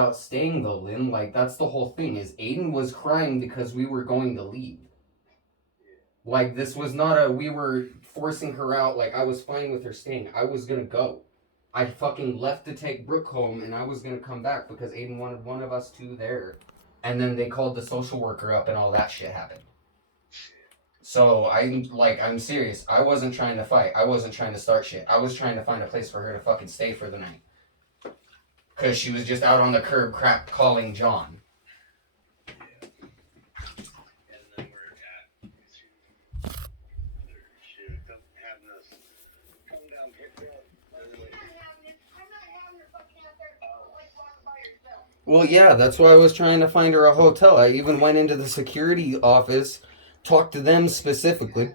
about staying though, Lynn. Like, that's the whole thing, is Ayden was crying because we were going to leave. Like, this was not we were forcing her out. Like, I was fine with her staying. I was gonna go. I fucking left to take Brooke home, and I was gonna come back because Ayden wanted one of us two there. And then they called the social worker up and all that shit happened. So I'm serious. I wasn't trying to fight. I wasn't trying to start shit. I was trying to find a place for her to fucking stay for the night. Because she was just out on the curb calling John. Well, yeah, that's why I was trying to find her a hotel. I even went into the security office, talked to them specifically.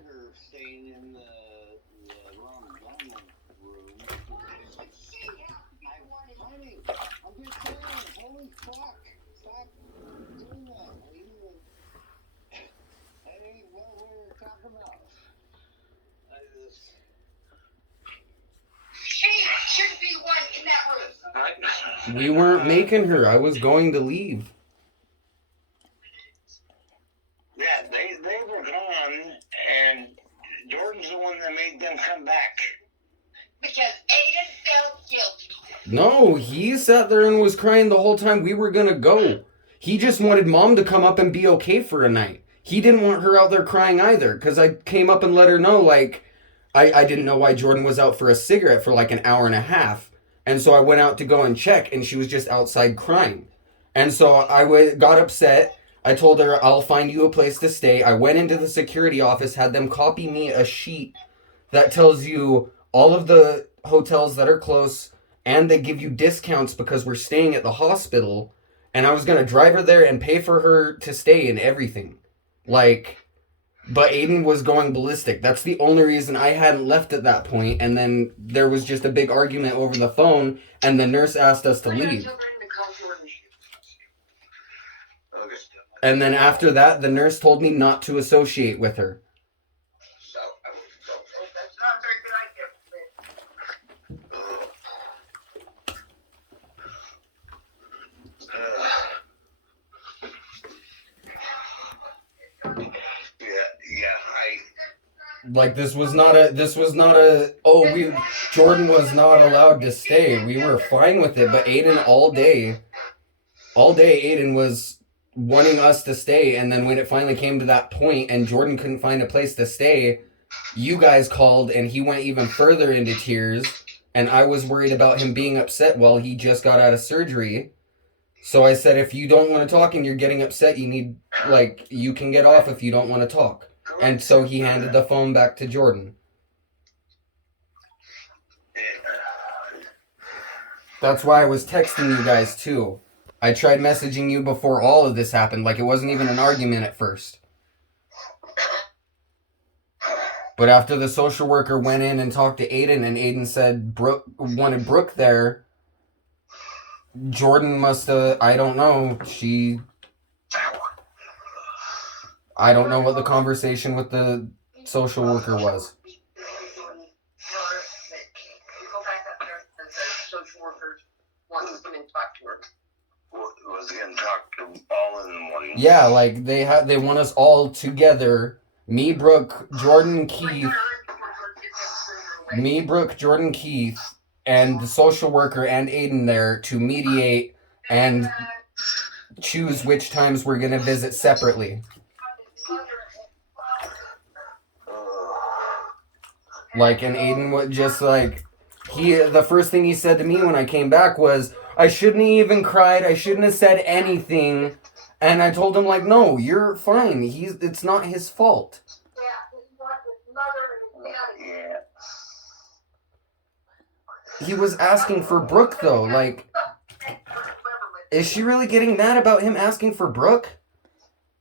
We weren't making her. I was going to leave. Yeah, they were gone, and Jordan's the one that made them come back. Because Ayden felt guilty. No, he sat there and was crying the whole time we were gonna go. He just wanted Mom to come up and be okay for a night. He didn't want her out there crying either, because I came up and let her know, like, I didn't know why Jordan was out for a cigarette for like an hour and a half. And so I went out to go and check, and she was just outside crying. And so I got upset. I told her, I'll find you a place to stay. I went into the security office, had them copy me a sheet that tells you all of the hotels that are close, and they give you discounts because we're staying at the hospital. And I was going to drive her there and pay for her to stay and everything. Like, but Ayden was going ballistic. That's the only reason I hadn't left at that point. And then there was just a big argument over the phone, and the nurse asked us to leave. And then after that, the nurse told me not to associate with her. That's not a very good idea. Like, Jordan was not allowed to stay. We were fine with it, but Ayden all day Ayden was wanting us to stay, and then when it finally came to that point and Jordan couldn't find a place to stay, you guys called and he went even further into tears, and I was worried about him being upset while he just got out of surgery. So I said, if you don't want to talk and you're getting upset, you can get off if you don't want to talk. And so he handed the phone back to Jordan. That's why I was texting you guys too. I tried messaging you before all of this happened. Like, it wasn't even an argument at first. But after the social worker went in and talked to Ayden, and Ayden said Brooke wanted Brooke there, Jordan must have, I don't know, I don't know what the conversation with the social worker was. Was going to talk to all in the morning. Yeah, like they want us all together. Me, Brooke, Jordan, Keith, and the social worker and Ayden there to mediate and choose which times we're going to visit separately. Like, and Ayden would just the first thing he said to me when I came back was, I shouldn't have even cried. I shouldn't have said anything. And I told him, like, no, you're fine. It's not his fault. Yeah. He was asking for Brooke, though. Like, is she really getting mad about him asking for Brooke?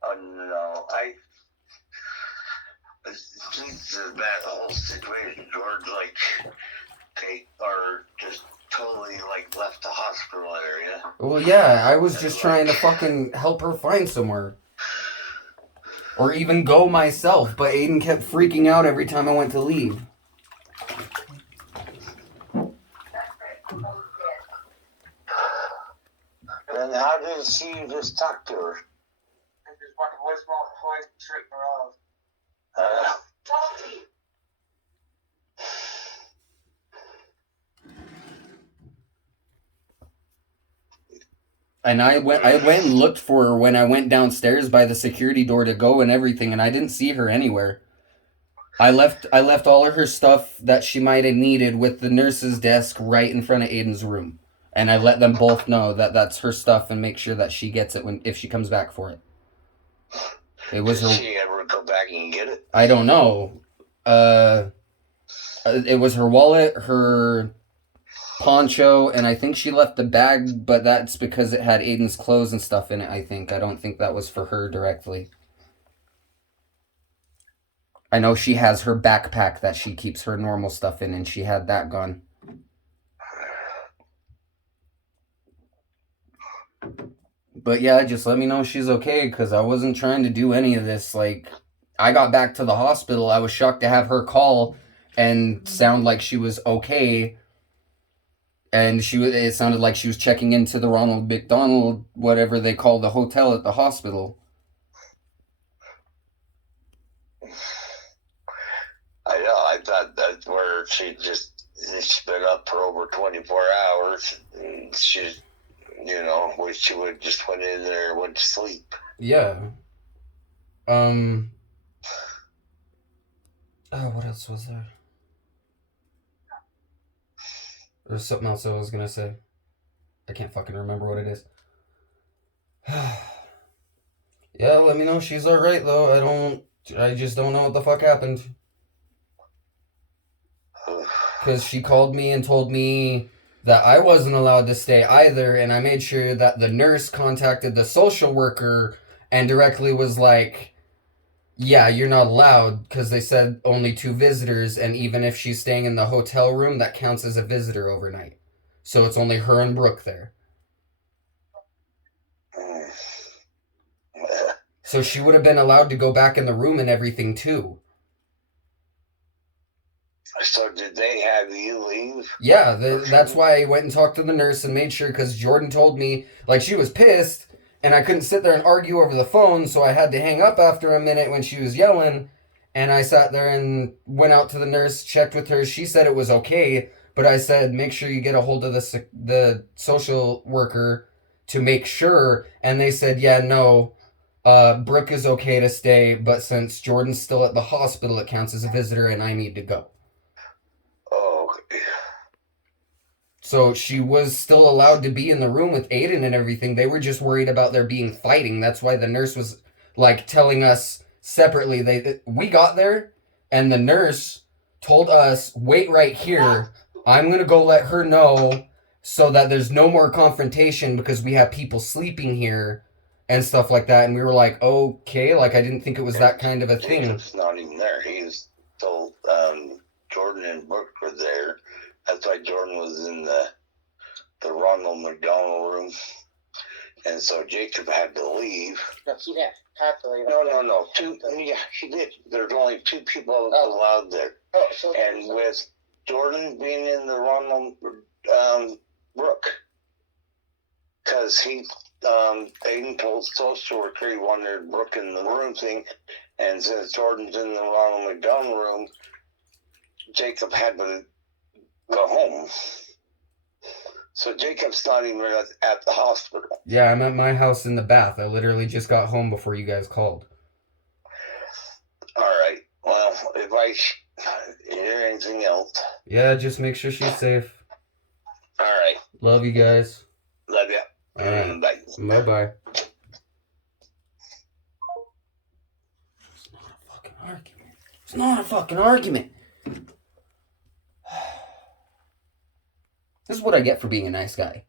Oh, no. It's a bad whole situation. George, they are just totally, left the hospital area. Well, yeah, I was just trying to fucking help her find somewhere. Or even go myself, but Ayden kept freaking out every time I went to leave. And how did she just talk to her? I just want a voicemail twice, straighten her off. Talk to you. And I went and looked for her when I went downstairs by the security door to go and everything, and I didn't see her anywhere. I left all of her stuff that she might have needed with the nurse's desk right in front of Ayden's room. And I let them both know that that's her stuff and make sure that she gets it if she comes back for it. It was Did her. she ever go back and get it? I don't know. It was her wallet, her poncho, and I think she left the bag, but that's because it had Ayden's clothes and stuff in it, I think. I don't think that was for her directly. I know she has her backpack that she keeps her normal stuff in, and she had that gone. But yeah, just let me know she's okay, because I wasn't trying to do any of this. Like, I got back to the hospital. I was shocked to have her call and sound like she was okay. And it sounded like she was checking into the Ronald McDonald, whatever they call the hotel at the hospital. I know. I thought that's where she'd been up for over 24 hours. And she wish she would just went in there and went to sleep. Yeah. Oh, what else was there? There's something else I was gonna say. I can't fucking remember what it is. Yeah, let me know she's alright though. I just don't know what the fuck happened. Because she called me and told me that I wasn't allowed to stay either, and I made sure that the nurse contacted the social worker and directly was like, yeah, you're not allowed, because they said only 2 visitors, and even if she's staying in the hotel room, that counts as a visitor overnight. So it's only her and Brooke there. So she would have been allowed to go back in the room and everything too. So did they have you leave? Yeah, that's why I went and talked to the nurse and made sure, because Jordan told me, like, she was pissed, and I couldn't sit there and argue over the phone, so I had to hang up after a minute when she was yelling, and I sat there and went out to the nurse, checked with her. She said it was okay, but I said, make sure you get a hold of the social worker to make sure, and they said, yeah, no, Brooke is okay to stay, but since Jordan's still at the hospital, it counts as a visitor, and I need to go. So she was still allowed to be in the room with Ayden and everything. They were just worried about there being fighting. That's why the nurse was, like, telling us separately. We got there, and the nurse told us, wait right here. I'm going to go let her know so that there's no more confrontation because we have people sleeping here and stuff like that. And we were like, okay. Like, I didn't think it was that kind of a thing. Jacob's not even there. He was told Jordan and Brooke were there. That's why Jordan was in the Ronald McDonald room. And so Jacob had to leave. No, he didn't have to leave. No. Yeah, he did. There's only 2 people allowed there. Oh, so and with Jordan being in the Ronald Brooke. Because Ayden told the social worker he wanted Brooke in the room thing. And since Jordan's in the Ronald McDonald room, Jacob had to go home. So Jacob's not even at the hospital. Yeah, I'm at my house in the bath. I literally just got home before you guys called. All right. Well, if I hear anything else. Yeah, just make sure she's safe. All right. Love you guys. Love ya. All right. Bye. Bye-bye. It's not a fucking argument. This is what I get for being a nice guy.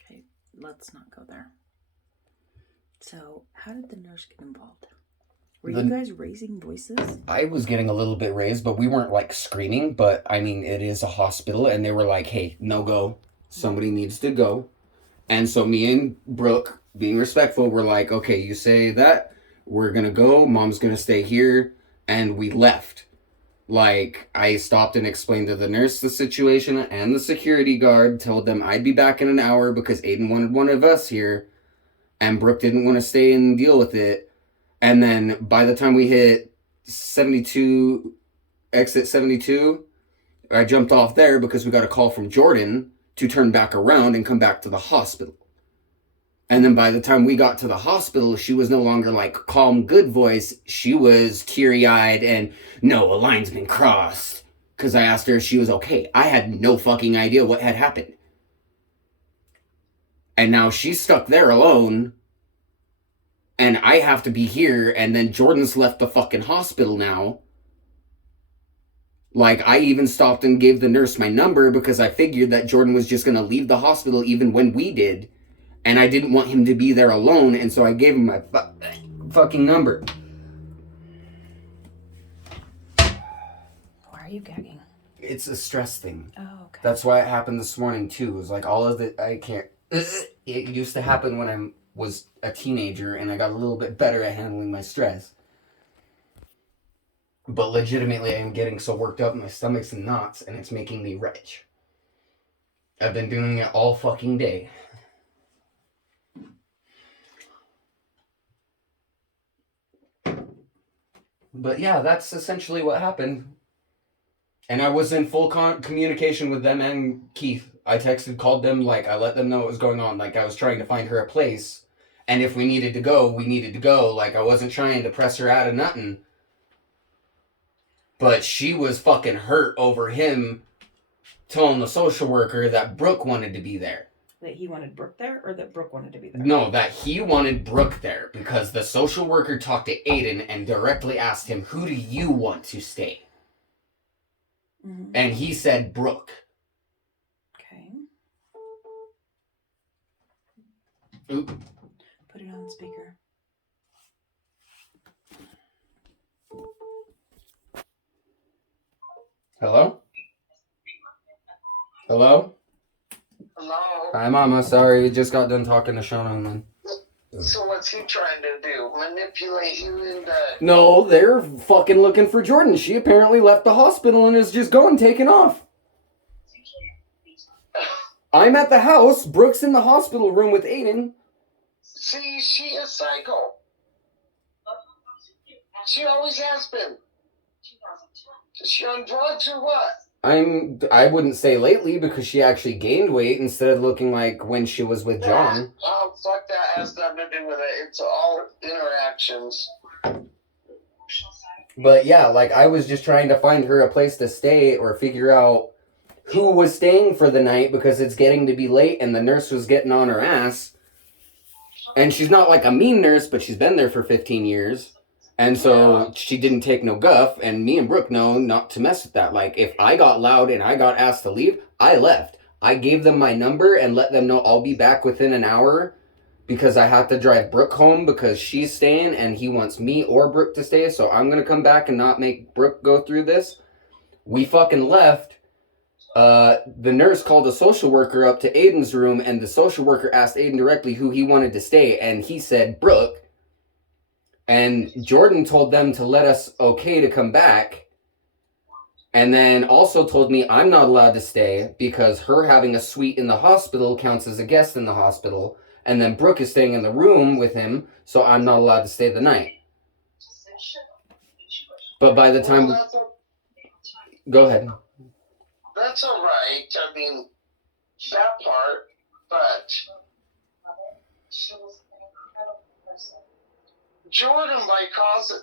Okay, let's not go there. So, how did the nurse get involved? Were you guys raising voices? I was getting a little bit raised, but we weren't, like, screaming. But, I mean, it is a hospital, and they were like, hey, no go. Somebody needs to go. And so me and Brooke, being respectful, were like, okay, you say that. We're going to go. Mom's going to stay here. And we left. Like, I stopped and explained to the nurse the situation and the security guard, told them I'd be back in an hour because Ayden wanted one of us here, and Brooke didn't want to stay and deal with it. And then by the time we hit 72, exit 72, I jumped off there because we got a call from Jordan to turn back around and come back to the hospital. And then by the time we got to the hospital, she was no longer like calm, good voice. She was teary-eyed and, no, a line's been crossed. Because I asked her if she was okay. I had no fucking idea what had happened. And now she's stuck there alone. And I have to be here. And then Jordan's left the fucking hospital now. Like, I even stopped and gave the nurse my number because I figured that Jordan was just going to leave the hospital even when we did. And I didn't want him to be there alone, and so I gave him my fucking number. Why are you gagging? It's a stress thing. Oh, okay. That's why it happened this morning, too. It was like all of the... I can't... It used to happen when I was a teenager, and I got a little bit better at handling my stress. But legitimately, I'm getting so worked up, my stomach's in knots, and it's making me retch. I've been doing it all fucking day. But yeah, that's essentially what happened. And I was in full communication with them and Keith. I texted, called them, like, I let them know what was going on. Like, I was trying to find her a place. And if we needed to go, we needed to go. Like, I wasn't trying to press her out of nothing. But she was fucking hurt over him telling the social worker that Brooke wanted to be there. That he wanted Brooke there, or that Brooke wanted to be there? No, that he wanted Brooke there because the social worker talked to Ayden and directly asked him, who do you want to stay? Mm-hmm. And he said Brooke. Okay. Oop. Put it on speaker. Hello? Hello? Hello? Hi, Mama. Sorry, we just got done talking to Shauna and then... So what's he trying to do? Manipulate you into... No, they're fucking looking for Jordan. She apparently left the hospital and is just going, taking off. I'm at the house. Brooke's in the hospital room with Ayden. See, she is psycho. She always has been. Is she on drugs or what? I wouldn't say lately because she actually gained weight instead of looking like when she was with John. Oh, fuck that. Has nothing to do with it. It's all interactions. But yeah, like I was just trying to find her a place to stay or figure out who was staying for the night because it's getting to be late and the nurse was getting on her ass. And she's not like a mean nurse, but she's been there for 15 years. And so she didn't take no guff, and me and Brooke know not to mess with that. Like, if I got loud and I got asked to leave, I left. I gave them my number and let them know I'll be back within an hour because I have to drive Brooke home because she's staying and he wants me or Brooke to stay. So I'm going to come back and not make Brooke go through this. We fucking left. The nurse called a social worker up to Ayden's room, and the social worker asked Ayden directly who he wanted to stay, and he said Brooke. And Jordan told them to let us okay to come back. And then also told me I'm not allowed to stay because her having a suite in the hospital counts as a guest in the hospital. And then Brooke is staying in the room with him, so I'm not allowed to stay the night. But by the time... Go ahead. That's all right. I mean, that part, but... Jordan, by causing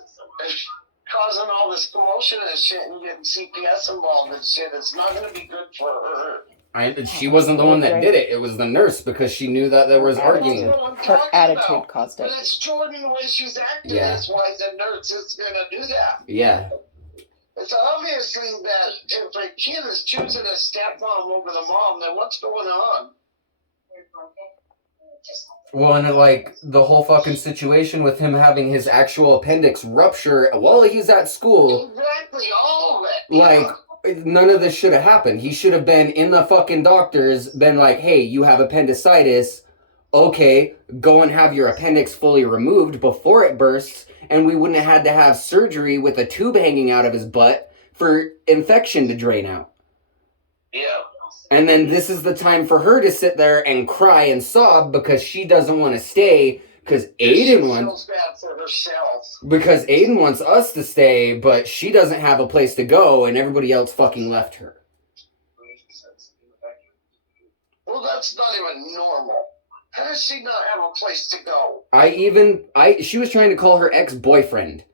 all this commotion and shit and getting CPS involved and shit, it's not going to be good for her. She wasn't the one that did it. It was the nurse because she knew that there was arguing. Her attitude caused it. But it's Jordan, the way she's acting. Yeah. That's why the nurse is going to do that. Yeah. It's obviously that if a kid is choosing a stepmom over the mom, then what's going on? Well, and like the whole fucking situation with him having his actual appendix rupture while he's at school. Exactly, all of it. Like, none of this should have happened. He should have been in the fucking doctor's, been like, hey, you have appendicitis. Okay, go and have your appendix fully removed before it bursts, and we wouldn't have had to have surgery with a tube hanging out of his butt for infection to drain out. Yeah. And then this is the time for her to sit there and cry and sob because she doesn't want to stay because Ayden wants. Feels bad for herself. Because Ayden wants us to stay, but she doesn't have a place to go, and everybody else fucking left her. Well, that's not even normal. How does she not have a place to go? She was trying to call her ex-boyfriend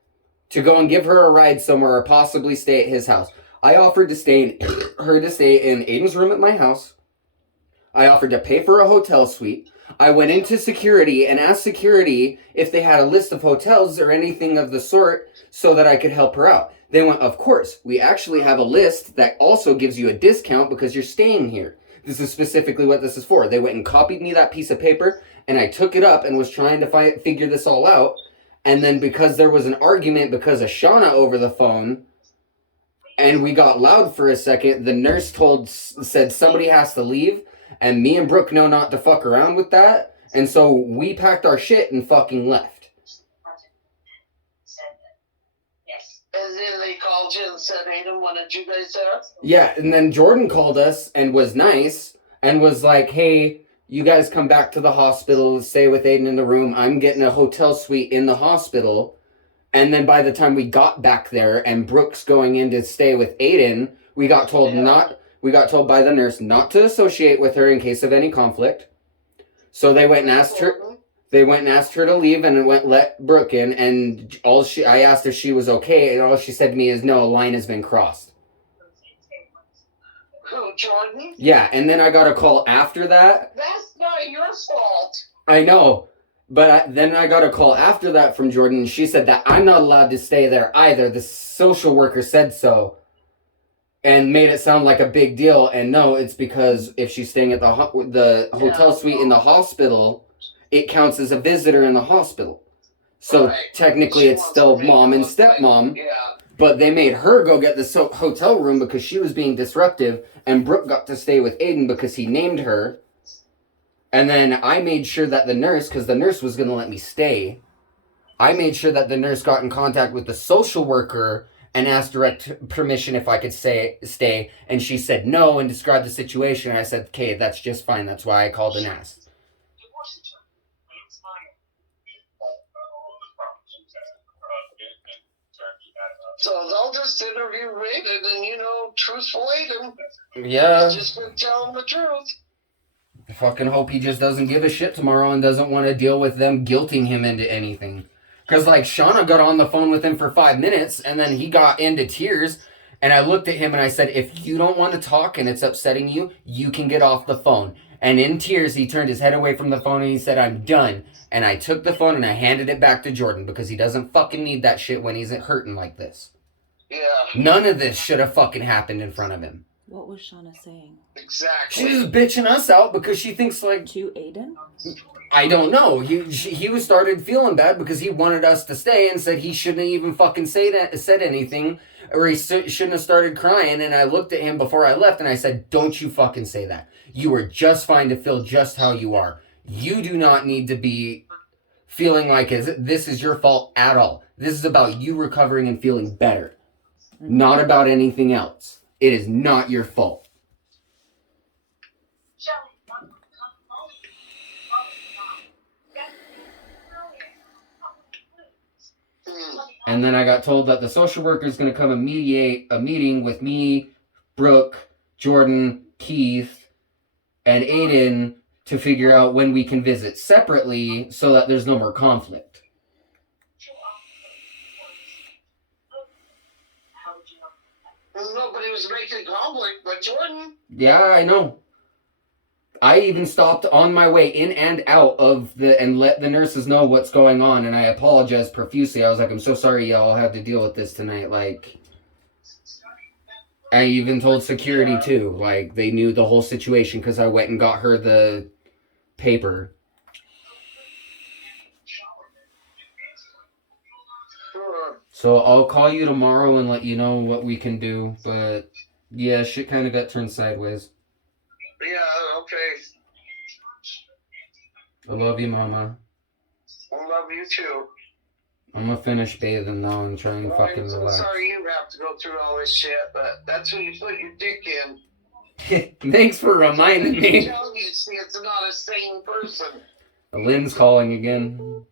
to go and give her a ride somewhere or possibly stay at his house. I offered to stay in Ayden's room at my house. I offered to pay for a hotel suite. I went into security and asked security if they had a list of hotels or anything of the sort so that I could help her out. They went, of course, we actually have a list that also gives you a discount because you're staying here. This is specifically what this is for. They went and copied me that piece of paper, and I took it up and was trying to figure this all out. And then because there was an argument because of Shauna over the phone, and we got loud for a second, the nurse said somebody has to leave, and me and Brooke know not to fuck around with that, and so we packed our shit and fucking left. And then they called you and said, Ayden wanted you guys there? Yeah, and then Jordan called us and was nice, and was like, hey, you guys come back to the hospital, stay with Ayden in the room, I'm getting a hotel suite in the hospital. And then by the time we got back there and Brooke's going in to stay with Ayden, we got told by the nurse not to associate with her in case of any conflict. So they went and asked her to leave and let Brooke in, and I asked if she was okay, and all she said to me is, no, a line has been crossed. Who, Jordan? Yeah, and then I got a call after that. That's not your fault. I know. But then I got a call after that from Jordan, and she said that I'm not allowed to stay there either. The social worker said so. And made it sound like a big deal. And no, it's because if she's staying at the hotel suite in the hospital, it counts as a visitor in the hospital. So technically it's still mom and stepmom. Yeah. But they made her go get the hotel room because she was being disruptive. And Brooke got to stay with Ayden because he named her. And then I made sure that the nurse, because the nurse was going to let me stay, I made sure that the nurse got in contact with the social worker and asked direct permission if I could stay. And she said no and described the situation. And I said, okay, that's just fine. That's why I called and asked. So they'll just interview Ayden and, truthful Ayden. Yeah. He's just going to tell them the truth. I fucking hope he just doesn't give a shit tomorrow and doesn't want to deal with them guilting him into anything. Because, Shauna got on the phone with him for 5 minutes, and then he got into tears, and I looked at him and I said, if you don't want to talk and it's upsetting you, you can get off the phone. And in tears, he turned his head away from the phone and he said, I'm done. And I took the phone and I handed it back to Jordan because he doesn't fucking need that shit when he's hurting like this. Yeah. None of this should have fucking happened in front of him. What was Shauna saying? Exactly. She's bitching us out because she thinks To Ayden? I don't know. He started feeling bad because he wanted us to stay and said he shouldn't have even fucking said anything, or he shouldn't have started crying. And I looked at him before I left and I said, don't you fucking say that. You are just fine to feel just how you are. You do not need to be feeling like this is your fault at all. This is about you recovering and feeling better, not about anything else. It is not your fault. And then I got told that the social worker is going to come and mediate a meeting with me, Brooke, Jordan, Keith, and Ayden to figure out when we can visit separately so that there's no more conflict. Nobody was making conflict but Jordan. Yeah, I know. I even stopped on my way in and out of and let the nurses know what's going on, and I apologized profusely. I was like, I'm so sorry y'all had to deal with this tonight. I even told security too. They knew the whole situation because I went and got her the paper. So I'll call you tomorrow and let you know what we can do. But yeah, shit kind of got turned sideways. Yeah, okay. I love you, Mama. I love you too. I'm gonna finish bathing now and try and Well, fucking I'm so relax. sorry you have to go through all this shit, but that's when you put your dick in. Thanks for reminding I'm me. telling you, see, it's not a sane person. Lynn's calling again.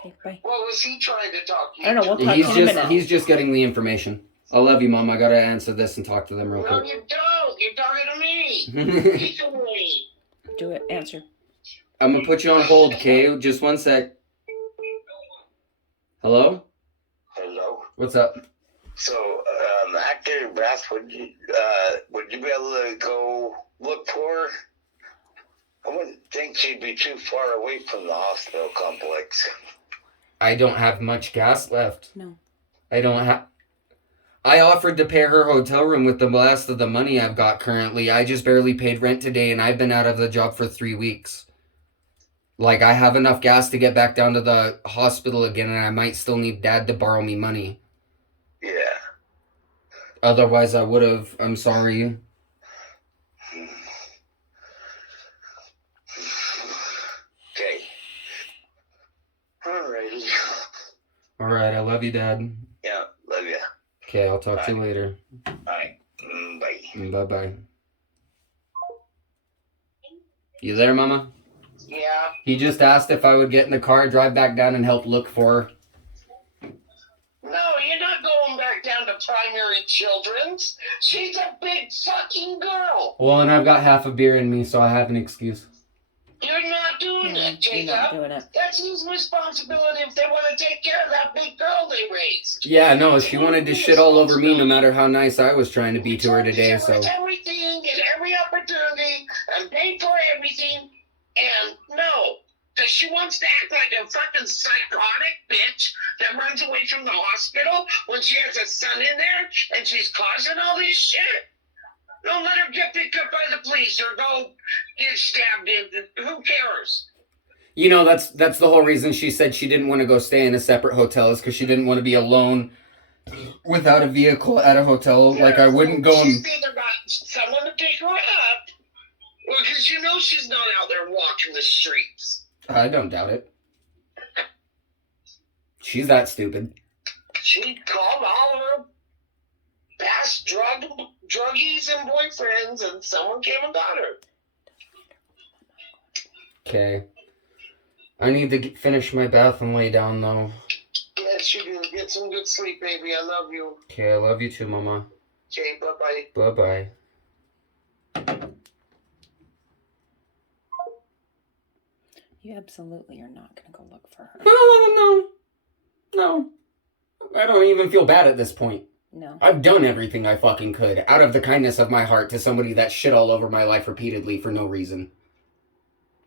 Okay, bye. What was he trying to talk to you? I don't know, we'll talk He's to you in a just minute. he's just getting the information. I love you, Mom. I gotta answer this and talk to them real No, quick. you don't. You're talking to me. Speak to me. Do it. Answer. I'm gonna put you on hold, Kay. Just one sec. Hello? Hello. What's up? So, after Beth, would you be able to go look for her? I wouldn't think she'd be too far away from the hospital complex. I don't have much gas left. No. I offered to pay her hotel room with the last of the money I've got currently. I just barely paid rent today and I've been out of the job for 3 weeks. Like, I have enough gas to get back down to the hospital again and I might still need Dad to borrow me money. Yeah. Otherwise, I would have. I'm sorry. Okay. Alrighty. Alright, I love you, Dad. Yeah, love ya. Okay, I'll talk to you later. Alright. Bye. Bye-bye. You there, Mama? Yeah. He just asked if I would get in the car, drive back down, and help look for her. No, you're not going back down to primary children's. She's a big fucking girl. Well, and I've got half a beer in me, so I have an excuse. You're not doing it, Jacob. You're not doing it. That's his responsibility if they want to take care of that big girl they raised. Yeah, no, she wanted to shit all over me no matter how nice I was trying to be to her today, so... Everything and every opportunity and paid for everything, and no. Because she wants to act like a fucking psychotic bitch that runs away from the hospital when she has a son in there and she's causing all this shit. Don't let her get picked up by the police or go get stabbed in. Who cares? You know, that's the whole reason she said she didn't want to go stay in a separate hotel is because she didn't want to be alone without a vehicle at a hotel. Like, I wouldn't go and... She's either got someone to pick her up, or because you know she's not out there walking the streets. I don't doubt it. She's that stupid. She called all her past druggies and boyfriends, and someone came and got her. Okay. I need to finish my bath and lay down, though. Yes, you do. Get some good sleep, baby. I love you. Okay, I love you too, Mama. Okay, bye-bye. Bye-bye. You absolutely are not going to go look for her. No. I don't even feel bad at this point. No. I've done everything I fucking could out of the kindness of my heart to somebody that shit all over my life repeatedly for no reason.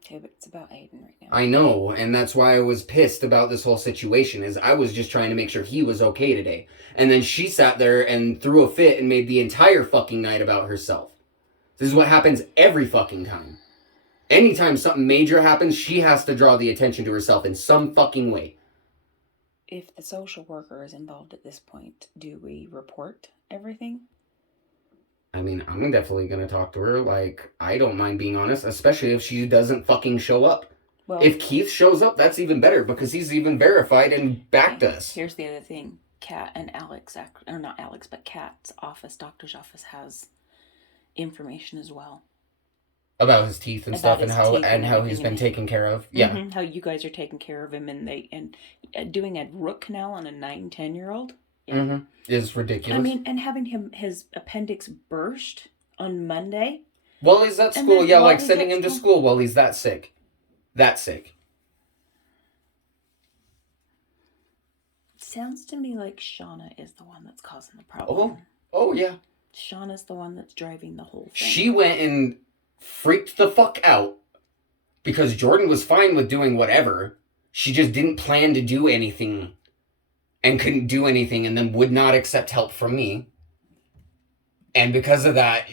Okay, but it's about Ayden right now. I know, and that's why I was pissed about this whole situation, is I was just trying to make sure he was okay today. And then she sat there and threw a fit and made the entire fucking night about herself. This is what happens every fucking time. Anytime something major happens, she has to draw the attention to herself in some fucking way. If the social worker is involved at this point, do we report everything? I mean, I'm definitely going to talk to her. Like, I don't mind being honest, especially if she doesn't fucking show up. Well, If Keith shows up, that's even better because he's even verified and backed us. Here's the other thing. Kat and Alex, or not Alex, but Kat's office, doctor's office, has information as well. About his teeth and About stuff his and teeth and how he's everything been and- taken care of. Yeah. Mm-hmm, how you guys are taking care of him and doing a root canal on a 9-10-year-old. Yeah. Mm-hmm. Is ridiculous. I mean, and having his appendix burst on Monday. While he's at And school, then yeah, while like he's sending at him to school- school while he's that sick. That sick. Sounds to me like Shauna is the one that's causing the problem. Oh, yeah. Shauna's the one that's driving the whole thing. She went and freaked the fuck out because Jordan was fine with doing whatever. She just didn't plan to do anything and couldn't do anything and then would not accept help from me. And because of that,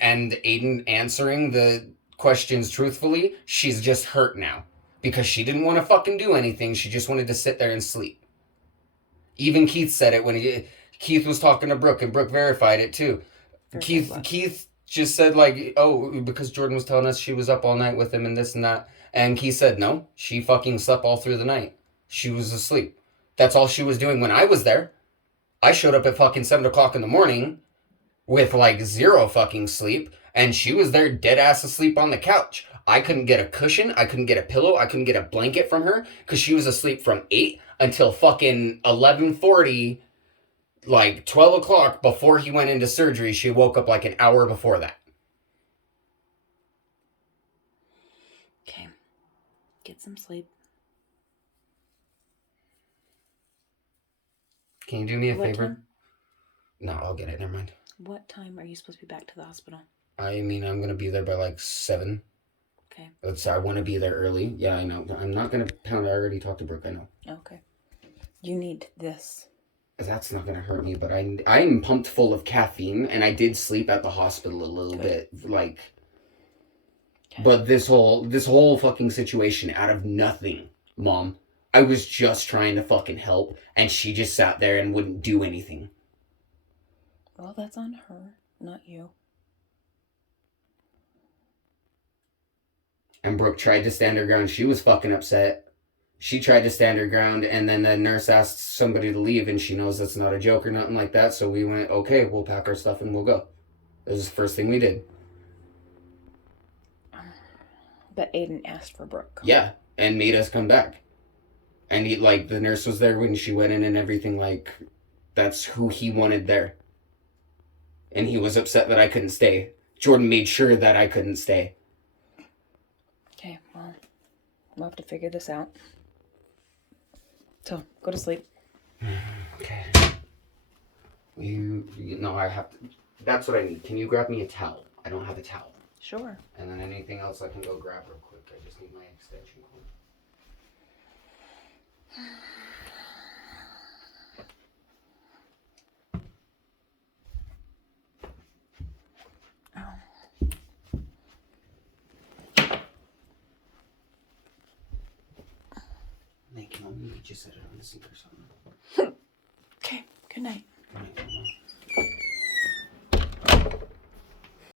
and Ayden answering the questions truthfully, she's just hurt now. Because she didn't want to fucking do anything. She just wanted to sit there and sleep. Even Keith said it when Keith was talking to Brooke, and Brooke verified it too. Keith just said like, oh, because Jordan was telling us she was up all night with him and this and that. And Keith said, no, she fucking slept all through the night. She was asleep. That's all she was doing when I was there. I showed up at fucking 7 o'clock in the morning with like 0 fucking sleep, and she was there dead ass asleep on the couch. I couldn't get a cushion, I couldn't get a pillow, I couldn't get a blanket from her because she was asleep from 8 until fucking 11:40, like 12 o'clock before he went into surgery. She woke up like an hour before that. Okay. Get some sleep. Can you do me a What favor? time? No, I'll get it. Never mind. What time are you supposed to be back to the hospital? I mean, I'm going to be there by like 7. Okay. I want to be there early. Yeah, I know. I'm not going to pound. I already talked to Brooke. I know. Okay. You need this. That's not going to hurt me, but I'm pumped full of caffeine, and I did sleep at the hospital a little bit. Like, Okay. but this whole fucking situation out of nothing, Mom. I was just trying to fucking help, and she just sat there and wouldn't do anything. Well, that's on her, not you. And Brooke tried to stand her ground. She was fucking upset. She tried to stand her ground, and then the nurse asked somebody to leave, and she knows that's not a joke or nothing like that, so we went, okay, we'll pack our stuff and we'll go. That was the first thing we did. But Ayden asked for Brooke. Yeah, and made us come back. And he, like, the nurse was there when she went in and everything, like, that's who he wanted there. And he was upset that I couldn't stay. Jordan made sure that I couldn't stay. Okay, well, we'll have to figure this out. So, go to sleep. Okay. No, I have to. That's what I need. Can you grab me a towel? I don't have a towel. Sure. And then anything else I can go grab real quick. I just need my extension cord. Thank you. Maybe just set it on the sink or something. Okay, good night.